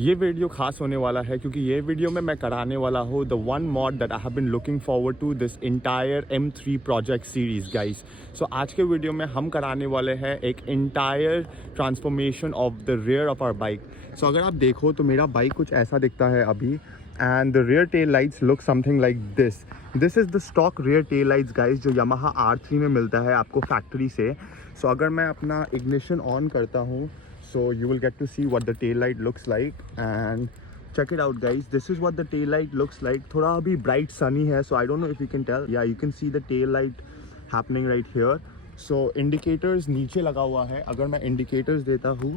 ये वीडियो खास होने वाला है क्योंकि ये वीडियो में मैं कराने वाला हूँ the one mod that I have been looking forward to this entire M3 project series guys. So आज के वीडियो में हम कराने वाले हैं एक entire transformation of the rear of our bike. So अगर आप देखो तो मेरा बाइक कुछ ऐसा दिखता है अभी, and the rear tail lights look something like this. This is the stock rear tail lights guys जो Yamaha R3 में मिलता है आपको फैक्ट्री से। सो अगर मैं अपना इग्निशन ऑन करता हूँ, so you will get to see what the tail light looks like, and check it out guys, this is what the tail light looks like. थोड़ा अभी bright sunny है, so I don't know if you can tell. Yeah, you can see the tail light happening right here. So indicators नीचे लगा हुआ है। अगर मैं indicators देता हूँ,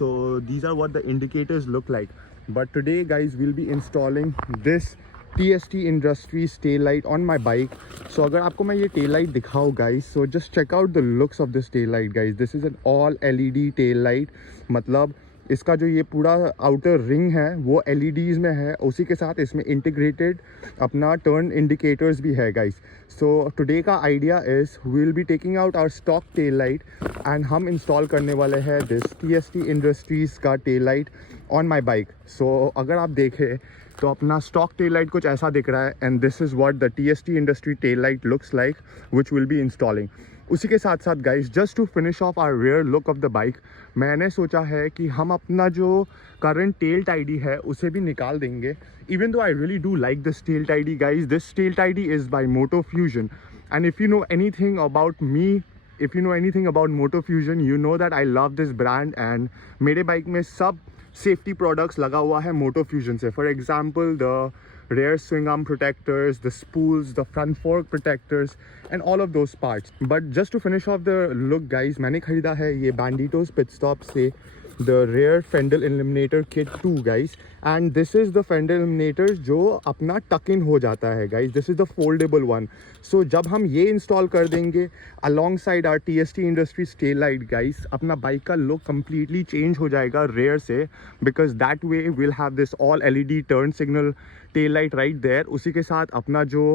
so these are what the indicators look like. But today guys we'll be installing this TST Industries tail light on my bike. So अगर आपको मैं ये tail light दिखाऊँ guys, so just check out the looks of this tail light guys. This is an all LED tail light. मतलब इसका जो ये पूरा आउटर रिंग है वो LEDs में है, उसी के साथ इसमें इंटीग्रेटेड अपना टर्न इंडिकेटर्स भी है गाइस। सो टुडे का idea is we will be taking out our stock tail light and हम इंस्टॉल करने वाले हैं दिस TST इंडस्ट्रीज़ का tail light on my bike. So अगर आप देखें तो अपना स्टॉक टेल लाइट कुछ ऐसा दिख रहा है, and this is what the TST industry tail light looks like which will be installing. उसी के साथ साथ guys just to finish off our rear look of the bike, मैंने सोचा है कि हम अपना जो करंट टेल टाइडी है उसे भी निकाल देंगे। Even though I really do like this tail tidy guys, this tail tidy is by Moto Fusion, and if you know anything about me, if you know anything about Moto Fusion, you know that I love this brand, and मेरे bike में सब safety products लगा हुआ है Moto Fusion से। For example the rear swing arm protectors, the spools, the front fork protectors and all of those parts. But just to finish off the look guys, मैंने खरीदा है ये Bandito's Pit Stop से the rear fender eliminator kit 2 guys, and this is the fender eliminator जो अपना tuck in हो जाता है guys. This is the foldable one. So जब हम ये install कर देंगे alongside our TST Industries tail light guys, अपना बाइक का look completely change हो जाएगा rear से, because that way we'll have this all LED turn signal tail light right there. उसी के साथ अपना जो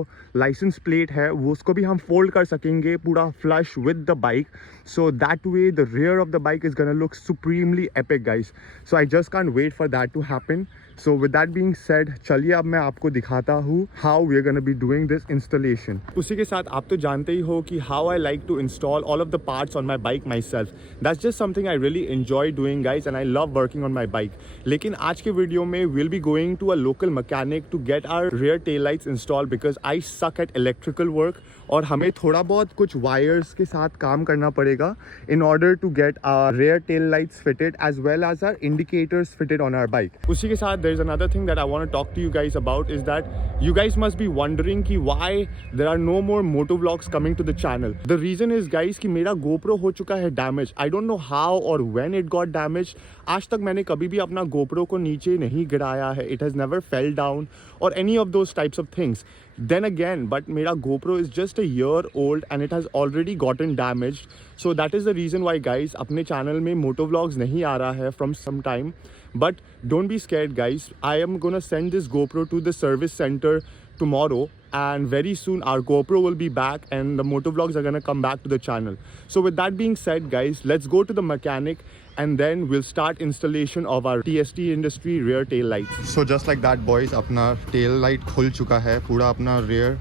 license plate है वो उसको भी हम fold कर सकेंगे पूरा flush with the bike. So that way the rear of the bike is gonna look supremely epic guys. So I just can't wait for that to happen. So with that being said, चलिए अब मैं आपको दिखाता हूँ how we're gonna be doing this installation. उसी के साथ आप तो जानते ही हो कि how I like to install all of the parts on my bike myself. That's just something I really enjoy doing guys, and I love working on my bike. लेकिन आज के वीडियो में we'll be going to a local mechanic to get our rear tail lights installed because I suck at electrical work, और हमें थोड़ा बहुत कुछ wires के साथ काम करना पड़ेगा in order to get our rear tail lights fitted as well as our indicators fitted on our bike. उसी के साथ there's another thing that I want to talk to you guys about is that you guys must be wondering कि why there are no more moto vlogs coming to the channel. The reason is guys कि मेरा GoPro हो चुका है damage. I don't know how or when it got damaged. आज तक मैंने कभी भी अपना GoPro को नीचे नहीं गिराया है. It has never fell down or any of those types of things. Then again, but मेरा GoPro is just a year old and it has already gotten damaged. So that is the reason why guys अपने channel में moto vlogs नहीं आ रहा है from some time. But don't be scared guys, I am gonna send this GoPro to the service center tomorrow, and very soon our GoPro will be back and the moto vlogs are gonna come back to the channel. So with that being said guys, let's go to the mechanic and then we'll start installation of our TST Industry rear tail lights. So just like that boys, अपना tail light खुल चुका है, पूरा अपना rear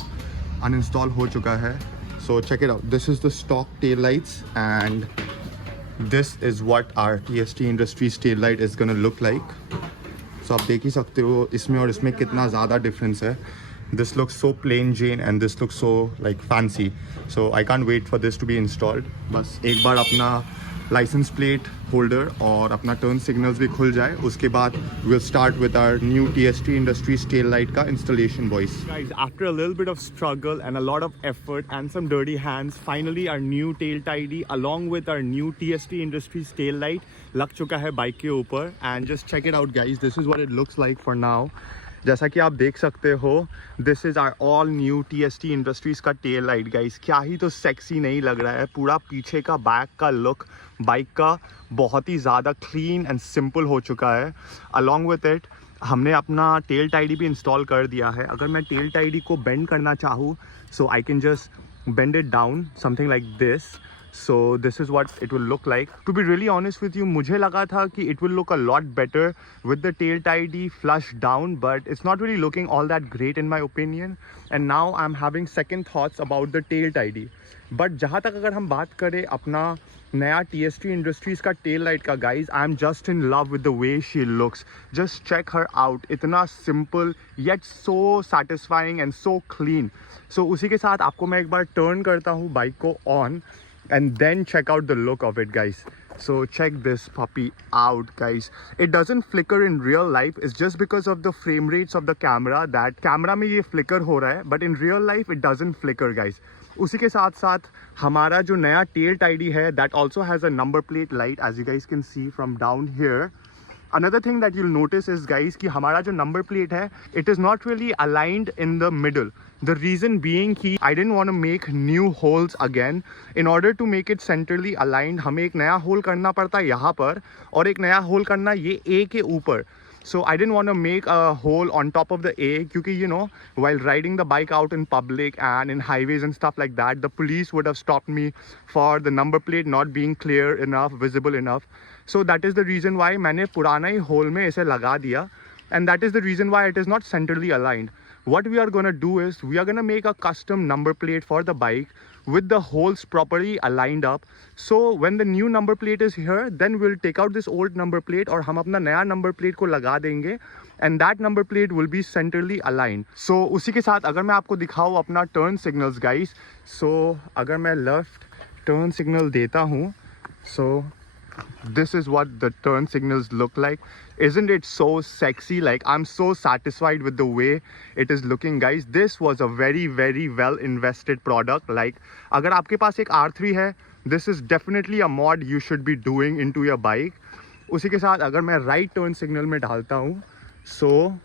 uninstall हो चुका है. So check it out, this is the stock tail lights and this is what our TST Industries tail light is gonna look like. So आप देख ही सकते हो इसमें और इसमें कितना ज़्यादा difference है. This looks so plain Jane and this looks so like fancy. So I can't wait for this to be installed. बस एक बार अपना license plate holder और अपना turn signals भी खुल जाए, उसके बाद we'll start with our new TST Industries tail light का installation boys. Guys, after a little bit of struggle and a lot of effort and some dirty hands, finally our new tail tidy along with our new TST Industries tail light लग चुका है bike के ऊपर. And just check it out guys, this is what it looks like for now. जैसा कि आप देख सकते हो, this is our all new TST industries का टेल लाइट गाइस. क्या ही तो सेक्सी नहीं लग रहा है, पूरा पीछे का बैक का लुक बाइक का बहुत ही ज़्यादा क्लीन एंड सिंपल हो चुका है. अलॉन्ग विथ इट हमने अपना टेल टाइडी भी इंस्टॉल कर दिया है. अगर मैं टेल टाइडी को बेंड करना चाहूँ, so I can just bend it down something like this. So this is what it will look like. To be really honest with you, मुझे लगा था कि it will look a lot better with the tail tidy flush down, but it's not really looking all that great in my opinion. And now I'm having second thoughts about the tail tidy. But जहाँ तक अगर हम बात करें अपना नया TST Industries का tail light का, guys, I'm just in love with the way she looks. Just check her out. इतना simple yet so satisfying and so clean. So उसी के साथ आपको मैं एक बार turn करता हूँ बाइक को on and then check out the look of it, guys. So check this puppy out, guys. It doesn't flicker in real life. It's just because of the frame rates of the camera that camera में ये flicker हो रहा है, but in real life it doesn't flicker, guys. उसी के साथ साथ हमारा जो नया tail tidy है, that also has a number plate light, as you guys can see from down here. Another thing that you'll notice is, guys, कि हमारा जो number plate है, it is not really aligned in the middle. The reason being कि I didn't want to make new holes again. In order to make it centrally aligned, हमें एक नया hole करना पड़ता है यहाँ पर और एक नया hole करना ये A के ऊपर. So I didn't want to make a hole on top of the A because, you know, while riding the bike out in public and in highways and stuff like that, the police would have stopped me for the number plate not being clear enough, visible enough. So that is the reason why मैंने पुराना ही hole में इसे लगा दिया, and that is the reason why it is not centrally aligned. What we are going to do is we are going to make a custom number plate for the bike with the holes properly aligned up. So when the new number plate is here, then we'll take out this old number plate और हम अपना नया number plate को लगा देंगे, and that number plate will be centrally aligned. So उसी के साथ अगर मैं आपको दिखाऊँ अपना turn signals, guys. So अगर मैं left turn signal देता हूँ, so this is what the turn signals look like. Isn't it so sexy? Like, I'm so satisfied with the way it is looking, guys. This was a very well invested product. Like, अगर आपके पास एक R3 है, this is definitely a mod you should be doing into your bike. उसी के साथ अगर मैं right turn signal में डालता हूँ, so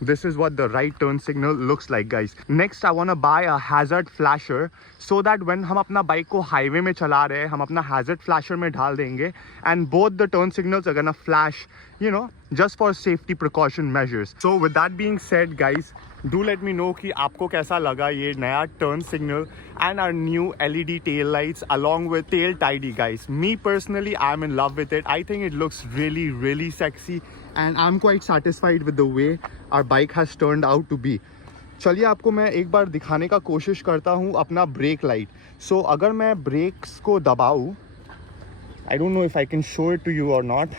this is what the right turn signal looks like, guys. Next, I want to buy a hazard flasher so that when हम अपना बाइक को हाईवे में चला रहे हैं, हम अपना hazard flasher में डाल देंगे and both the turn signals are gonna flash, you know, just for safety precaution measures. So with that being said, guys, do let me know कि आपको कैसा लगा ये नया turn signal and our new LED tail lights along with tail tidy, guys. Me personally, I'm in love with it. I think it looks really sexy and I'm quite satisfied with the way our bike has turned out to be. चलिए आपको मैं एक बार दिखाने का कोशिश करता हूँ अपना ब्रेक लाइट. So अगर मैं ब्रेक्स को दबाऊँ, I don't know if I can show it to you or not.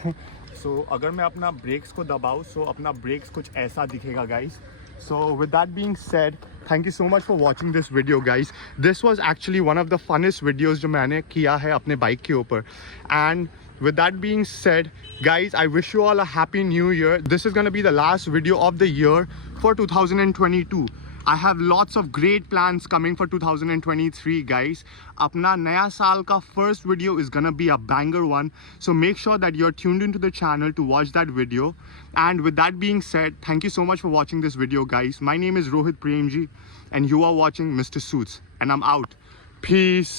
So अगर मैं अपना ब्रेक्स को दबाऊँ, so अपना ब्रेक्स कुछ ऐसा दिखेगा, guys. So with that being said, thank you so much for watching this video, guys. This was actually one of the funnest videos जो मैंने किया है अपने बाइक के ऊपर. And with that being said, guys, I wish you all a happy new year. This is going to be the last video of the year for 2022. I have lots of great plans coming for 2023, guys. अपना नया साल का first video is gonna be a banger one. So make sure that you're tuned into the channel to watch that video. And with that being said, thank you so much for watching this video, guys. My name is Rohit Premji and you are watching Mr. Suits. And I'm out. Peace.